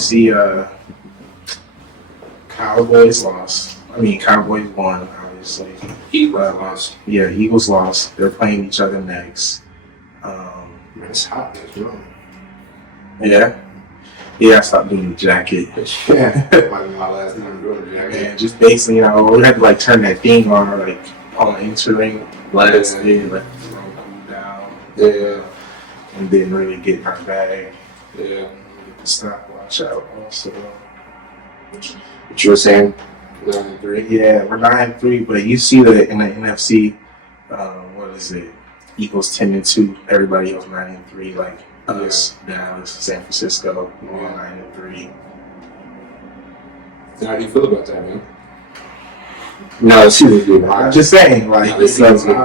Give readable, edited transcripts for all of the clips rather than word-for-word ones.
see, Cowboys lost. Cowboys won, obviously. Eagles lost. Yeah, Eagles lost. They're playing each other next. Man, it's hot in this room. Yeah, I stopped doing the jacket. Yeah, might be my last time doing the jacket. And just basically, we had to like turn that thing on, on entering last day, let the room cool down. Yeah. And then really get in our bag. Yeah. Get the stopwatch out also. What you were saying? 9-3. Yeah, we're 9-3, but you see that in the NFC, what is it? Eagles 10-2. Everybody else 9-3, like us, Dallas, San Francisco, all 9-3. How do you feel about that, man? No, it's good. I'm just saying, like,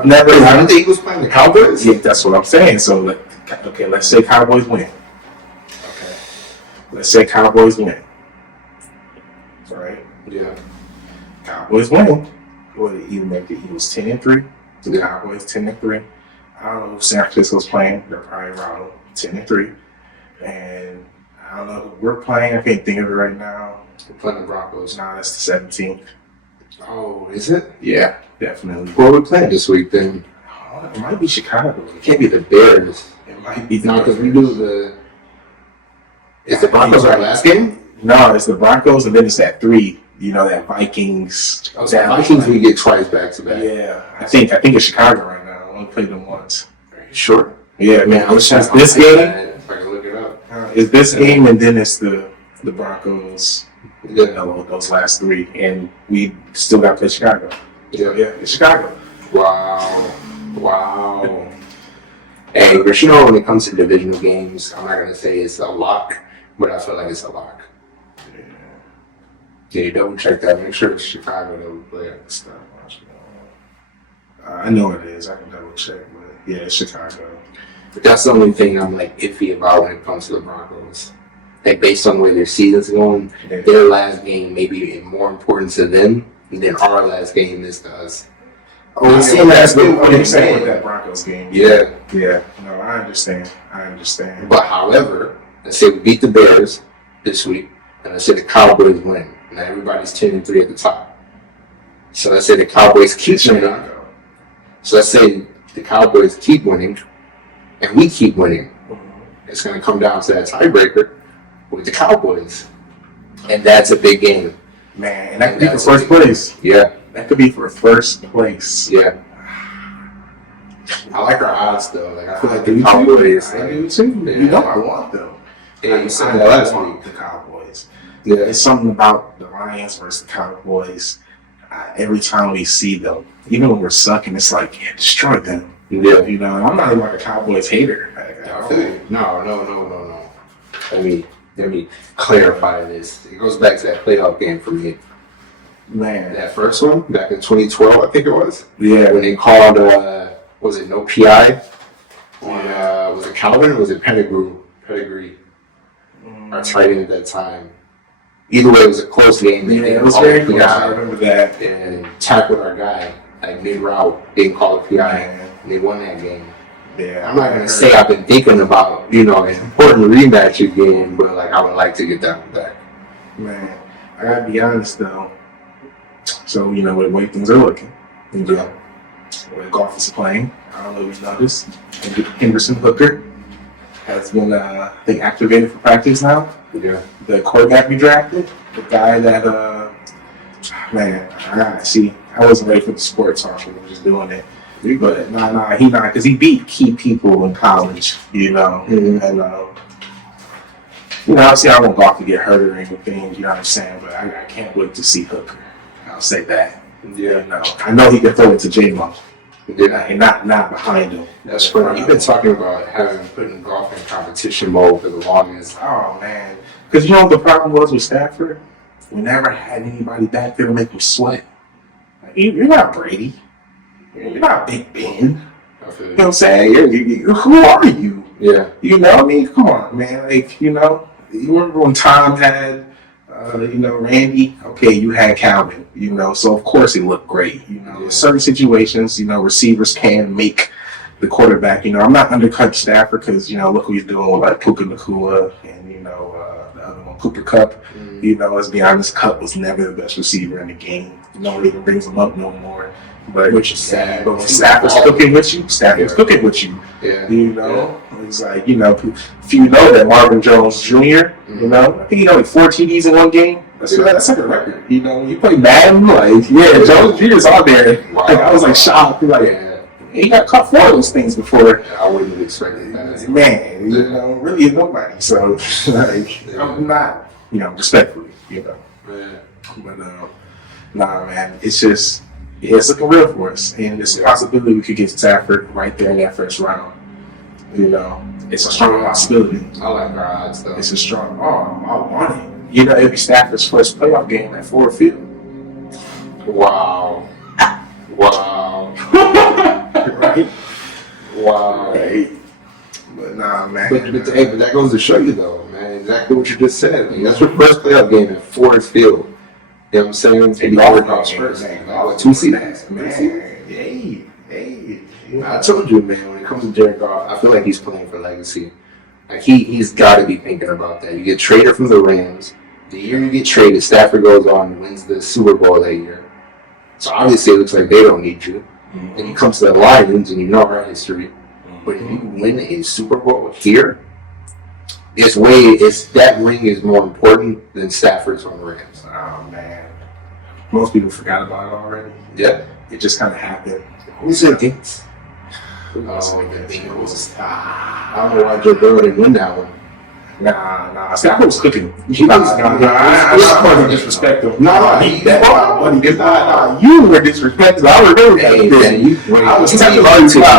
never. Aren't the Eagles playing the Cowboys? Yeah, that's what I'm saying. So, okay, let's say Cowboys win. Okay, let's say Cowboys win. Right? Yeah. Cowboys win. Would it even make the Eagles 10-3? The Cowboys 10-3. I don't know who San Francisco's playing. They're probably around 10-3. And I don't know who we're playing. I can't think of it right now. We're playing the Broncos. Nah, that's the 17th. Oh, is it? Yeah, definitely. What are we playing this week then? Oh, it might be Chicago. It can't be the Bears. It might be no, because we do the. Is the Broncos our last game? No, it's the Broncos, and then it's that 3. You know, that Vikings. Oh, so Vikings we get twice back to back. Yeah, I think it's Chicago right now. I only played them once. Are you sure? Yeah, man. It's just this game. If I can look it up. It's this game, and then it's the Broncos. Yeah. Those last 3, and we still got to play Chicago. Yeah, it's Chicago. Wow. Hey, but when it comes to divisional games, I'm not gonna say it's a lock, but I feel like it's a lock. Yeah, double check that. Make sure it's Chicago that we play at the start. I know it is. I can double check, but yeah, it's Chicago. But that's the only thing I'm like iffy about when it comes to the Broncos. Like based on where their season's going, their last game may be more important to them than our last game is to us. Oh, yeah, that's what you're saying with that Broncos game. Yeah. No, I understand. But however, let's say we beat the Bears this week, and let's say the Cowboys win. Now everybody's 10-3 at the top. So let's say the Cowboys keep winning. So let's say the Cowboys keep winning, and we keep winning. It's going to come down to that tiebreaker with the Cowboys, and that's a big game, man. And that could be for first place. Yeah, that could be for first place. Yeah, I like our odds though. Like I feel like the Cowboys. I do too. Yeah. You know I want them. Yeah, you said that last week. The Cowboys. Yeah, it's something about the Lions versus the Cowboys. Every time we see them, even when we're sucking, it's like destroy them. Yeah, I'm not even like a Cowboys hater. I feel you. No. Let me clarify this. It goes back to that playoff game for me. Man. That first one, back in 2012, I think it was. Yeah. When they called, was it no PI? Was it Calvin or was it Pedigree? Our tight end at that time. Either way, it was a close game. It was very close. I remember that. And tackled our guy, like mid-route, didn't call it PI. And they won that game. Yeah, I'm not gonna say I've been thinking about an important rematch again, but like I would like to get that one back. Man, I gotta be honest though. So with the way things are looking, the way Goff is playing, I don't know if you noticed. Henderson Hooker has been, I think, activated for practice now. Yeah. The quarterback we drafted, the guy that, man, I wasn't ready for the sports talk. We were just doing it. But he not, because he beat key people in college, Mm-hmm. And obviously I want Goff to get hurt or anything, you know what I'm saying? But I can't wait to see Hooker. I'll say that. Yeah. I know he can throw it to J-Mo. Yeah. And not behind him. That's funny. You've been talking about putting Goff in competition mode for the longest. Oh man, because what the problem was with Stafford? We never had anybody back there to make him sweat. You're not Brady. You're not Big Ben. You know what I'm saying? Who are you? Yeah. Come on, man. You remember when Tom had, Randy? Okay, you had Calvin, so of course it looked great. In certain situations, receivers can make the quarterback. I'm not undercutting Stafford because, look what he's doing with like Puka Nacua and, the other one, Cooper Kupp. You know, let's be honest, Kupp was never the best receiver in the game. No one even brings him up no more. But Which is sad. But when Stafford's cooking with you, Stafford's cooking with you. Yeah. You know, it's like, you know, if you know that Marvin Jones Jr., you know, I think he had like 4 TDs in one game. That's like a record. You know, when you play Madden, like, Jones Jr. is on there. Wow. Like, I was like shocked. Like, he got caught 4 of those things before. I wouldn't have expected that. Man, you know, really nobody. So, like, I'm not, you know, respectfully, you know. Yeah. But, nah, man, it's just, it's looking real for us. And there's a possibility we could get Stafford right there in that first round. You know, it's a strong possibility. I like our odds, though. It's a strong, I want it. You know, it'd be Stafford's first playoff game at Ford Field. Wow. Right? Wow. Right. But nah, man. But that goes to show you, though, man, exactly what you just said. Like, that's your first playoff game at Ford Field. You know what I'm saying? And Golf first game. 2 seasons. Man, hey. I told you, man, when it comes to Jared Goff, I feel like he's playing for legacy. Like, he's got to be thinking about that. You get traded from the Rams. The year you get traded, Stafford goes on and wins the Super Bowl that year. So obviously it looks like they don't need you. And you come to the Lions and you know our history. But if you win a Super Bowl here, that ring is more important than Stafford's on the Rams. Oh, man. Most people forgot about it already. Yeah. It just kind of happened. Who's it against? The Bengals. I don't know why Joe Burrow didn't win that one. Nah. Stafford was cooking. I wasn't disrespectful. Nah, you were disrespectful. I remember that.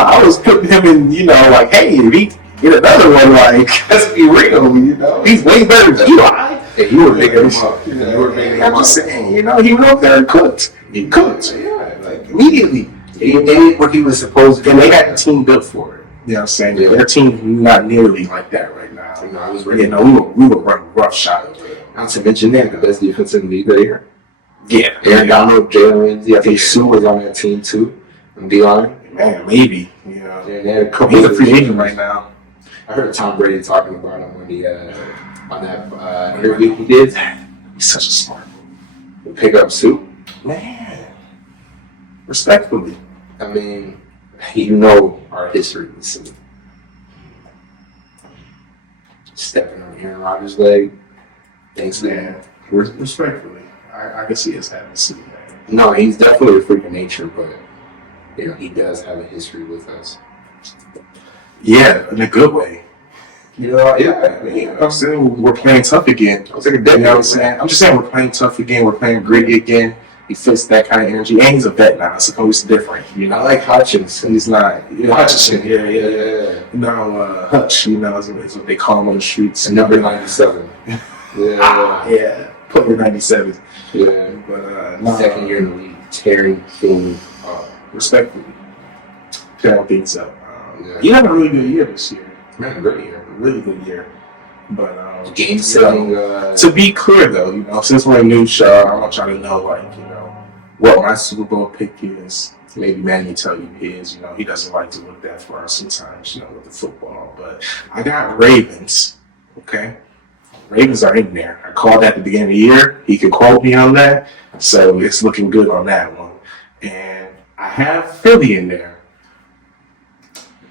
I was putting him in, you know, like, hey, if he get another one, like, let's be real, you know. He's way better than you. Hey, you were making him up. I'm just saying, you know, he went up there and cooked. He cooked. Yeah, like, immediately. He did what he was supposed to do. And they had the team built for it. You know what I'm saying? Yeah. Their team not nearly like that right now. You know, I was ready. You know, we were running rough shot. Not to mention they had the best defense in the league that year. Yeah. Aaron Donald, Jalen Ramsey, I think Sue was on that team too. On D-line. Man, maybe. You know. Yeah, they had a couple. He's a free agent right now. I heard Tom Brady talking about him on that interview he did. He's such a smart one. Pick up Sue. Man. Respectfully. I mean, you know our history with Sue. Stepping on Aaron Rodgers' leg. Thanks, man. Respectfully. I can see us having Sue. No, he's definitely a freak of nature, but you know, he does have a history with us. Yeah, in a good way. You know, I'm saying we're playing tough again. I was like a you know what I'm saying? I'm just saying we're playing tough again. We're playing gritty again. He fits that kind of energy, and he's a vet now, so it's different. You know, I like Hutchinson. He's not Hutchinson. Yeah. No, Hutch. You know, is what they call him on the streets. And number 97. Yeah. Player 97. Yeah. But second year in the league, tearing things respectfully, tearing things up. He had a really good year this year. Man, great year. Really good year. But game setting. To be clear, though, you know, since we're a new show, I want y'all to know, like, you know, what my Super Bowl pick is. Maybe Manny will tell you his. You know, he doesn't like to look that far sometimes, you know, with the football. But I got Ravens. Okay, Ravens are in there. I called that at the beginning of the year. He could quote me on that, so it's looking good on that one. And I have Philly in there,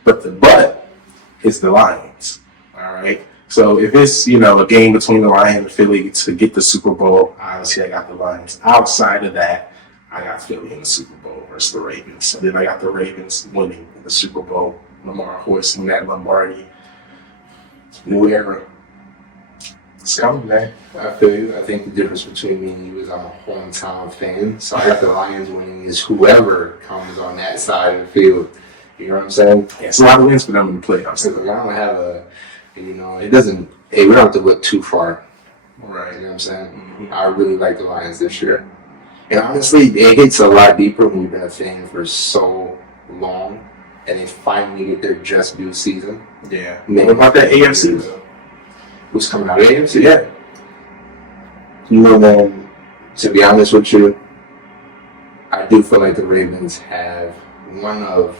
but the butt is the Lions. All right. So if it's, you know, a game between the Lions and Philly to get the Super Bowl, obviously I got the Lions. Outside of that, I got Philly in the Super Bowl versus the Ravens. So then I got the Ravens winning the Super Bowl. Lamar hoisting that Lombardi. New era. It's coming, man. I feel you. I think the difference between me and you is I'm a hometown fan. So I got the Lions winning is whoever comes on that side of the field. You know what I'm saying? Yeah, it's a lot of wins for them in the playoffs. So I don't have you know, it doesn't, we don't have to look too far. Right. You know what I'm saying? Mm-hmm. I really like the Lions this year. And honestly, it hits a lot deeper when you've been a fan for so long and they finally get their just due season. Yeah. What about that AFC though? Who's coming out of the AFC? Yeah. You know, man, to be honest with you, I do feel like the Ravens have one of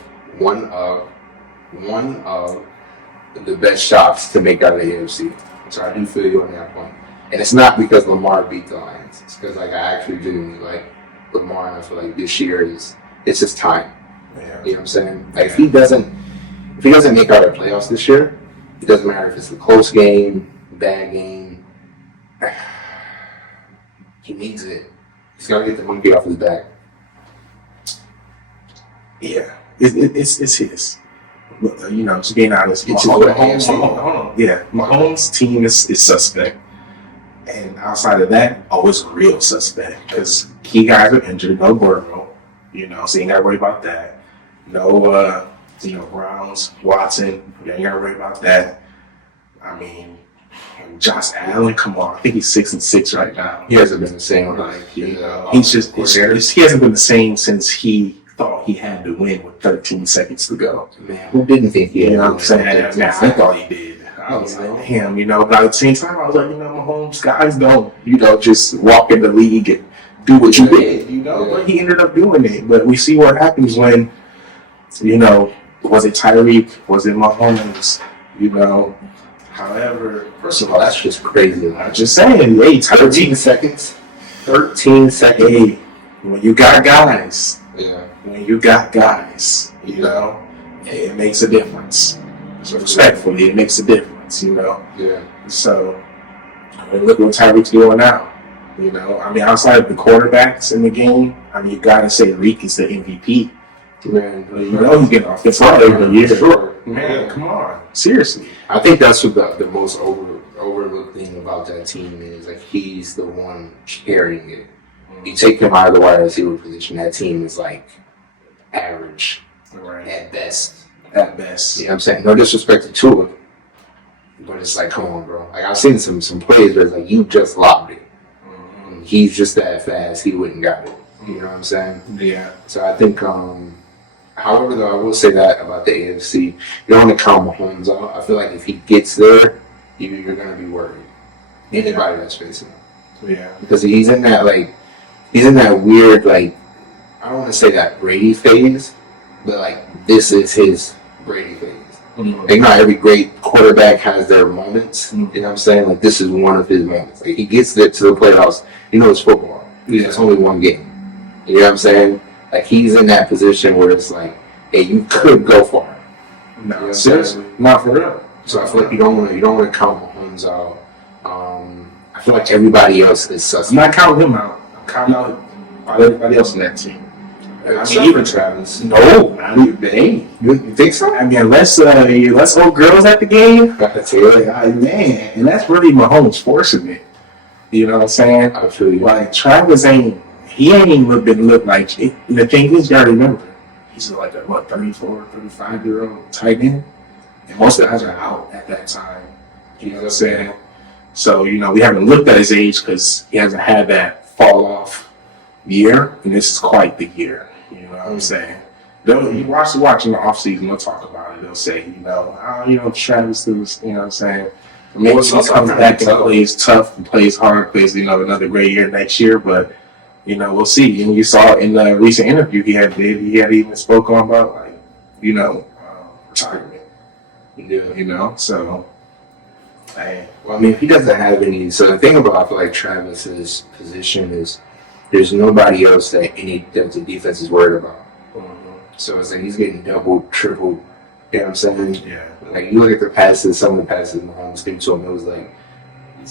the best shots to make out of the AFC. So I do feel you on that point. And it's not because Lamar beat the Lions. It's because like I actually genuinely like Lamar, and I feel like this year it's just time. Yeah. You know what I'm saying? Like if he doesn't make out the playoffs this year, it doesn't matter if it's a close game, bad game. He needs it. He's got to get the monkey off his back. Yeah, it's his. You know, just being honest. It's Mahomes, hold on. Yeah, Mahomes' team is suspect. And outside of that, it's real suspect. Because key guys are injured. No Burrow. You know, so you ain't got to worry about that. No, Browns, Watson. You ain't got to worry about that. I mean, Josh Allen, come on. I think he's 6-6 right now. He hasn't been the same. He's just he hasn't been the same since he thought he had to win with 13 seconds to go. Man, who didn't think he had? You know what I'm saying? Man, I thought he did. I was like, damn, but at the same time, I was like, Mahomes, guys don't, just walk in the league and do what you did, But he ended up doing it. But we see what happens when, was it Tyreek? Was it Mahomes? However, first of all, that's just crazy. I'm just saying, hey, 13 seconds. 13 seconds. Hey, when you got guys. Yeah. When you got guys, it makes a difference. So respectfully, it makes a difference, Yeah. So, look what Tyreek's doing now. Outside of the quarterbacks in the game, you gotta say Reek is the MVP. Man, he's getting offensive player of the year. Sure. Man, come on. Seriously. I think that's what the most overlooked thing about that team is. Like, he's the one carrying it. You take him out of the wide receiver position, that team is like average at best. At best. You know what I'm saying? No disrespect to Tua, but it's like, come on, bro. Like, I've seen some plays where it's like, you just lobbed it. Mm-hmm. He's just that fast, he wouldn't got it. You know what I'm saying? Yeah. So I think, however, though, I will say that about the AFC. You don't want to count Mahomes out. I feel like if he gets there, you're going to be worried. Anybody that's facing him. Yeah. Because he's in that weird, I don't want to say that Brady phase, but this is his Brady phase. Mm-hmm. Not every great quarterback has their moments. Mm-hmm. You know what I'm saying? This is one of his moments. He gets there to the playoffs. It's football. Yeah. It's only one game. You know what I'm saying? He's in that position where it's like, hey, you could go far. No, seriously, not for real. So I feel like you don't want to count Mahomes out. I feel like everybody else is suspect. I'm not counting him out. I'm counting out everybody else in that team. Even Travis. No, not even. Hey, you think so? Unless old girls at the game. Man, and that's really Mahomes forcing it. You know what I'm saying? I feel you. Travis ain't even look like it. The thing is, you gotta remember, he's a 34, 35-year-old tight end, and most of the guys are out at that time. You know what I'm saying? So we haven't looked at his age because he hasn't had that fall off year, and this is quite the year. You know what I'm saying? You watch in the off season, they'll talk about it. They'll say, Travis was, you know what I'm saying? Maybe he comes back and plays tough and plays hard, plays another great year next year, but. We'll see. And you saw in the recent interview he had even spoke on about retirement. Yeah. So. If he doesn't have any, so the thing about I feel like Travis's position is there's nobody else that the defense is worried about. Mm-hmm. So it's he's getting doubled, tripled. You know what I'm saying? Yeah. You look at the passes, some of the passes Mahomes came to him, it was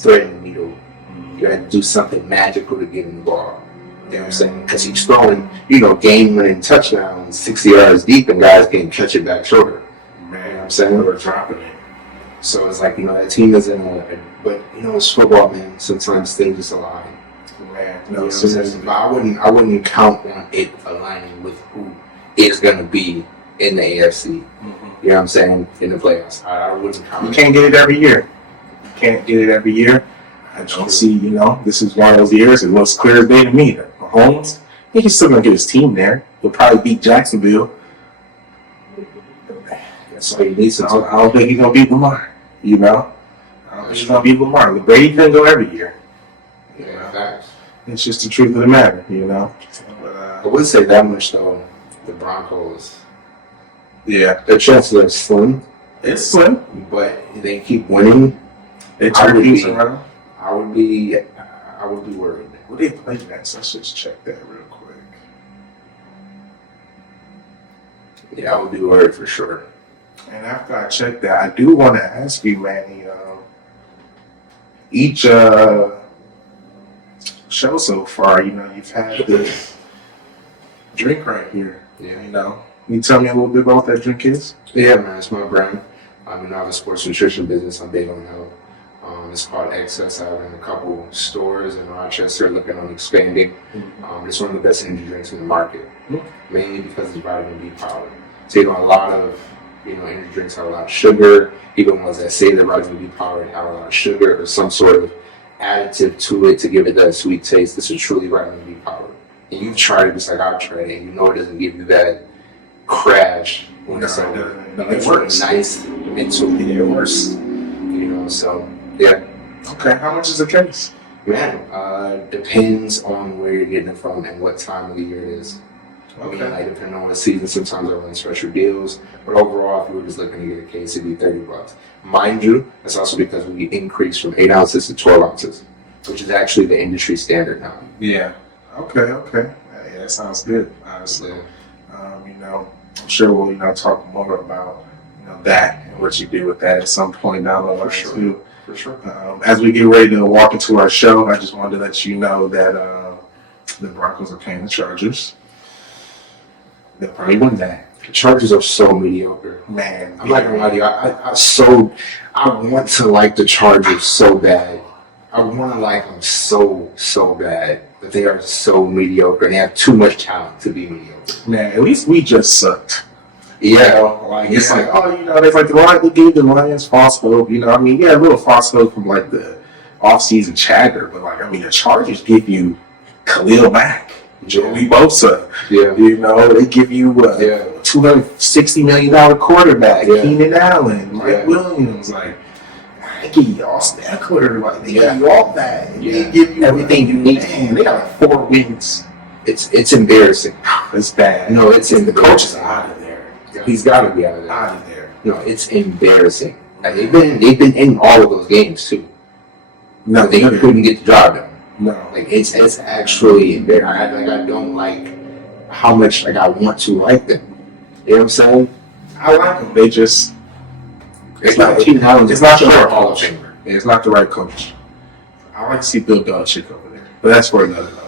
threading the needle. Mm-hmm. You had to do something magical to get him the ball. You know what I'm saying? Because he's throwing, game-winning touchdowns 60 yards deep, and guys can't catch it back shorter. Man, you know what I'm saying? We're dropping it. So it's that team is in but it's football, man. Sometimes things just align. Man, but I wouldn't count on it aligning with who is going to be in the AFC. Mm-hmm. You know what I'm saying? In the playoffs. I wouldn't count. You can't get it every year. I don't see, this is one of those years. It looks clear as day to me. Mahomes, he's still going to get his team there. He'll probably beat Jacksonville. That's all he needs. I don't think he's going to beat Lamar. I don't think he's going to beat Lamar. The Brady can go every year. Facts. It's just the truth of the matter, But, I would say that much, though. The Broncos. Yeah. Their chances are slim. It's slim. But they keep winning. They I would turkeys be- around. I would be worried. What they play next? Let's just check that real quick. Yeah, I would be worried for sure. And after I check that, I do want to ask you, Manny. Each show so far, you've had the drink right here. Yeah. Can you tell me a little bit about what that drink is? Yeah, man, it's my brand. I have a sports nutrition business. I'm big on health. It's called Excess. I have it in a couple stores in Rochester, looking on expanding. It's one of the best energy drinks in the market, mainly because it's vitamin B powered. So a lot of energy drinks have a lot of sugar. Even ones that say they're vitamin B powered have a lot of sugar or some sort of additive to it to give it that sweet taste. This is truly vitamin B powered. And you've tried it just like I've tried it, and it doesn't give you that crash. No, It's it doesn't. No, it's it works. nice mental. It works. So yeah. Okay, how much is the case? Man, depends on where you're getting it from and what time of the year it is. Depending on what season, sometimes I run special deals. But overall, if you were just looking to get a case, it'd be $30. Mind you, that's also because we increased from 8 ounces to 12 ounces, which is actually the industry standard now. Yeah. Okay. Yeah, that sounds good, honestly. Yeah. I'm sure we'll talk more about that and what you do with that at some point down the line too. For sure. As we get ready to walk into our show, I just wanted to let you know that the Broncos are playing the Chargers. They'll probably win that. The Chargers are so mediocre. Man, I'm not gonna lie to you. I want to like the Chargers so bad. I want to like them so bad, but they are so mediocre. And they have too much talent to be mediocre. Man, at least we just sucked. Yeah, It's like, there's like the Lions, they gave the Lions false hope. A little false hope from like the off-season chatter, but the Chargers give you Khalil Mack, Joey Bosa. Yeah. They give you $260 million quarterback, Keenan Allen, Mike Williams. They give you Austin Eckler. They give you all that. And they give you everything you need. Man, they got 4 wins. It's embarrassing. It's bad. No, it's the embarrassing. coach is out of there. He's got to be out of there. Out of there. No, it's embarrassing. They've been in all of those games too. No, They couldn't get the job done. No. It's actually embarrassing. I don't like how much I want to like them. You know what I'm saying? I like them. They just It's not the right Hall of Famer. It's not the right coach. I like to see Bill Belichick over there, but that's for another night.